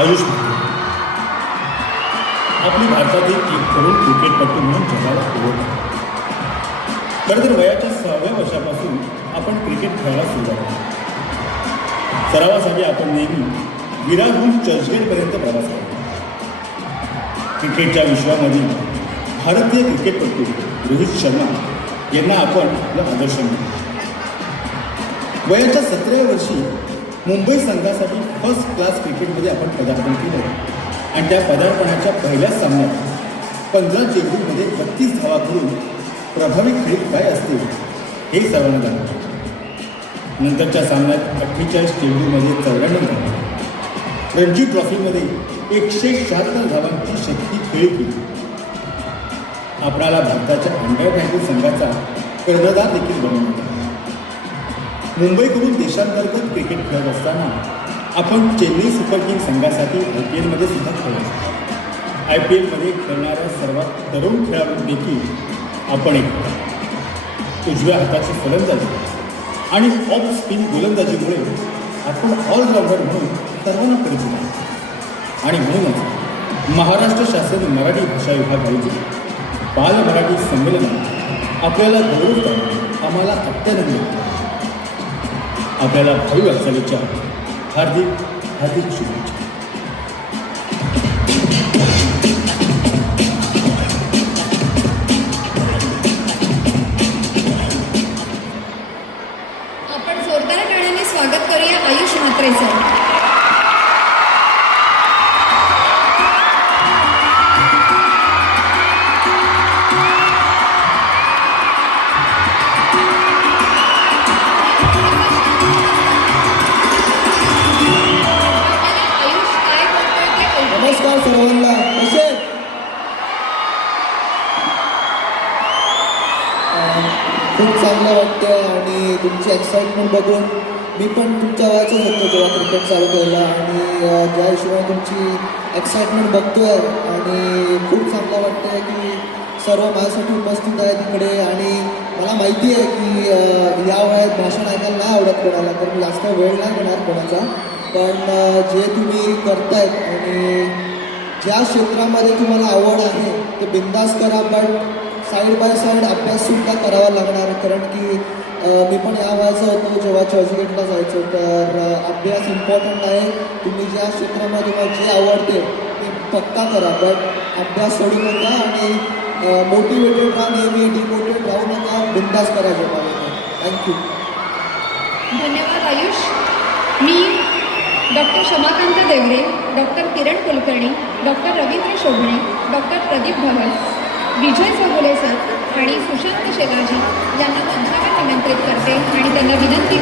आयुष म्हात्रे आपली भारतातील एक तरुण क्रिकेटपटू म्हणून जगाला ओळख आहे. खरं तर वयाच्या 6व्या वर्षापासून आपण क्रिकेट खेळायला सुरुवात केली. सरावासाठी आपण नेहमी विरारहून चर्चगेटपर्यंत प्रवास केला. क्रिकेटच्या विश्वामध्ये भारतीय क्रिकेटपटू रोहित शर्मा यांना आपण आपलं आदर्श मानतो. वयाच्या 17व्या वर्षी मुंबई संघासाठी फर्स्ट क्लास क्रिकेटमध्ये आपण पदार्पण केलं आणि त्या पदार्पणाच्या पहिल्याच सामन्यात 15 चेंडूमध्ये 32 धावा करून प्रभावी खेळी काय असते हे सर्वांना जाणवलं. नंतरच्या सामन्यात 48 चेंडूमध्ये 94 धावा, रणजी ट्रॉफीमध्ये 176 धावांची शक्ती खेळी केली. आपणाला भारताच्या अंडर-19 संघाचा कर्णधार देखील बनवण्यात आला. मुंबईकडून देशांतर्गत क्रिकेट खेळत असताना आपण चेन्नई सुपर किंग्स संघासाठी IPLमध्ये सुद्धा खेळलो. IPLमध्ये खेळणाऱ्या सर्वात तरुण खेळाडूंपैकी आपण एक. उजव्या हाताची फलंदाजी आणि ऑफ स्पिन गोलंदाजीमुळे आपण ऑलराऊंडर म्हणून सर्वांना परिचित आहे. आणि म्हणूनच महाराष्ट्र शासन मराठी भाषा विभाग आयोजित बाल मराठी संमेलनात आपल्याला गौरव करणं आम्हाला अत्यानंद होतो. आपल्याला भावी वाटचालीच्या हार्दिक हार्दिक शुभेच्छा. आपण जोरदार टाळ्याने स्वागत करूया आयुष म्हात्रेचं. नमस्कार सर्वांना. कसे खूप चांगलं वाटतं आणि तुमची एक्साइटमेंट बघून मी पण तुमच्या वयाचाच होतो जेव्हा क्रिकेट चालू केलं आणि ज्या हिशोबाने तुमची एक्साइटमेंट बघतोय आणि खूप चांगलं वाटतं की सर्व माझ्यासाठी उपस्थित आहेत इकडे. आणि मला माहिती आहे की या वयात भाषण ऐकायला नाही आवडत कोणाला, तर मी जास्त वेळ नाही घेणार कोणाचा. पण जे तुम्ही करतायत आणि ज्या क्षेत्रामध्ये तुम्हाला आवड आहे ते बिंदास करा, पण साईड बाय साईड अभ्याससुद्धा करावा लागणार. कारण की मी पण या वयाचा होतो जेव्हा चर्चगेटला जायचो, तर अभ्यास इम्पॉर्टंट आहे. तुम्ही ज्या क्षेत्रामध्ये तुम्हाला जे आवडते ते पक्का करा, पण अभ्यास सोडू नका आणि मोटिवेटेड राहा, नेहमी डिमोटिवेट राहू नका, बिंदास करा जेव्हा. थँक्यू. धन्यवाद आयुष. मी doctor शमाकांत Deore, doctor Kiran Kulkarni, doctor Ravindra Shobhane, doctor Pradeep भवन, विजय चौगुले सर आणि सुशांत शेलाजी यांना मंचावर निमंत्रित करते आणि त्यांना विनंती